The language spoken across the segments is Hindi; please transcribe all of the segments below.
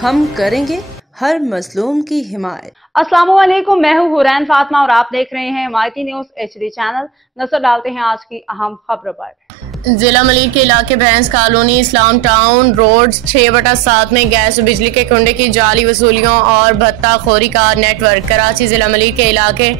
हम करेंगे हर मजलूम की हिमायत। अस्सलामुअलैकुम, मैं हूँ हुरैन फातिमा और आप देख रहे हैं माइटी न्यूज HD चैनल। नजर डालते हैं आज की अहम खबरों पर। जिला मलिक के इलाके भैंस कॉलोनी इस्लाम टाउन रोड 6/7 में गैस और बिजली के कुंडे की जाली वसूलियों और भत्ताखोरी का नेटवर्क। कराची जिला मलिक के इलाके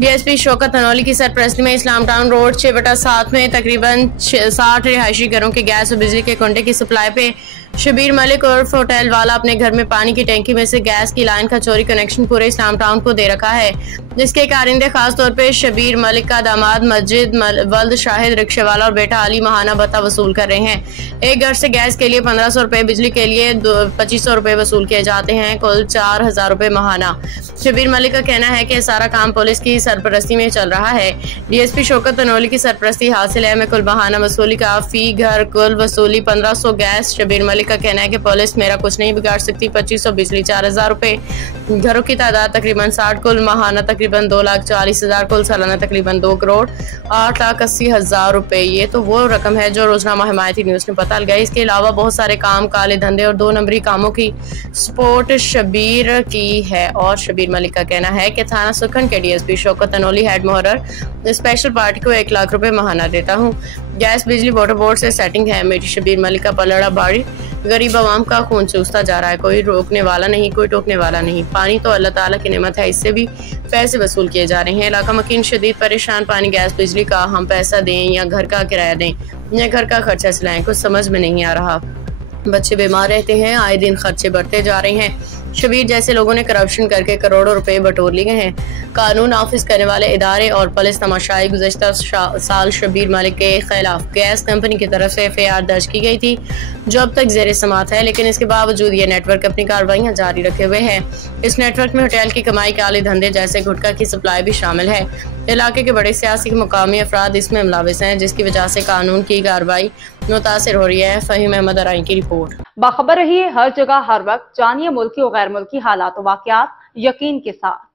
DSP शौकत अनोली की सरपरस्ती में इस्लाम टाउन रोड 6/7 में तकरीबन 60 रिहायशी घरों के गैस और बिजली के कुंडे की सप्लाई पे शबीर मलिक और होटल वाला अपने घर में पानी की टैंकी में से गैस की लाइन का चोरी कनेक्शन पूरे इस्लाम टाउन को दे रखा है, जिसके कारिंदे खास तौर पे शबीर मलिक का दामाद मस्जिद वल्द शाहिद रिक्शे वाला और बेटा अली महाना भत्ता वसूल कर रहे हैं। एक घर से गैस के लिए 1500 रुपए, बिजली के लिए 2500 रुपए वसूल किए जाते हैं, कुल 4000 रुपए महाना। शबीर मलिक का कहना है कि सारा काम पुलिस की सरपरस्ती में चल रहा है। DSP शौकत अनोली की सरपरस्ती हासिल है। में कुल महाना वसूली का फी घर कुल वसूली 1500 गैस। शबीर मलिक का कहना है कि पुलिस मेरा कुछ नहीं बिगाड़ सकती। 2500 बिजली, 4000 रुपए। घरों की तादाद तकरीबन 60, कुल महाना तकरीबन 2,40,000, कुल सालाना तकरीबन 2 करोड़ 8,80,000 रुपए। ये तो वो रकम है जो रोजनामा हिमायती न्यूज ने पता लगाई। इसके अलावा बहुत सारे काम, काले धंधे और 2 नंबरी कामों की सपोर्ट शबीर की है। और शबीर मलिक का कहना है कि थाना सुखन के DSP शौकत अनोली हेड मोहर्रर स्पेशल पार्टी को 1 लाख रुपए महाना देता हूँ। गैस बिजली वाटर बोर्ड से सेटिंग है मेरी। शबीर मलिक का पलड़ा बाड़ी गरीब आवाम का खून चूसता जा रहा है। कोई रोकने वाला नहीं, कोई टोकने वाला नहीं। पानी तो अल्लाह ताला की नेमत है, इससे भी पैसे वसूल किए जा रहे हैं। इलाका मकीन शदीद परेशान। पानी गैस बिजली का हम पैसा दें या घर का किराया दें या घर का खर्चा चलाएं, कुछ समझ में नहीं आ रहा। बच्चे बीमार रहते हैं, आए दिन खर्चे बढ़ते जा रहे हैं। शबीर जैसे लोगों ने करप्शन करके करोड़ों रुपए बटोर लिए हैं। कानून नाफिज करने वाले इदारे और पुलिस तमाशाई गुज़श्ता साल शबीर मलिक के खिलाफ गैस कंपनी की तरफ से FIR दर्ज की गई थी, जो अब तक ज़ेर समात है, लेकिन इसके बावजूद ये नेटवर्क अपनी कार्रवाइयाँ जारी रखे हुए है। इस नेटवर्क में होटल की कमाई, काले धंधे जैसे गुटखा की सप्लाई भी शामिल है। इलाके के बड़े सियासी मुकामी अफराद इसमें मुलविस हैं, जिसकी वजह से कानून की कार्रवाई मुतासिर हो रही है। फहीम अहमद अराई की रिपोर्ट। बाखबर रहिए हर जगह हर वक्त, जानिए मुल्की और गैर मुल्की हालात वाक़यात यकीन के साथ।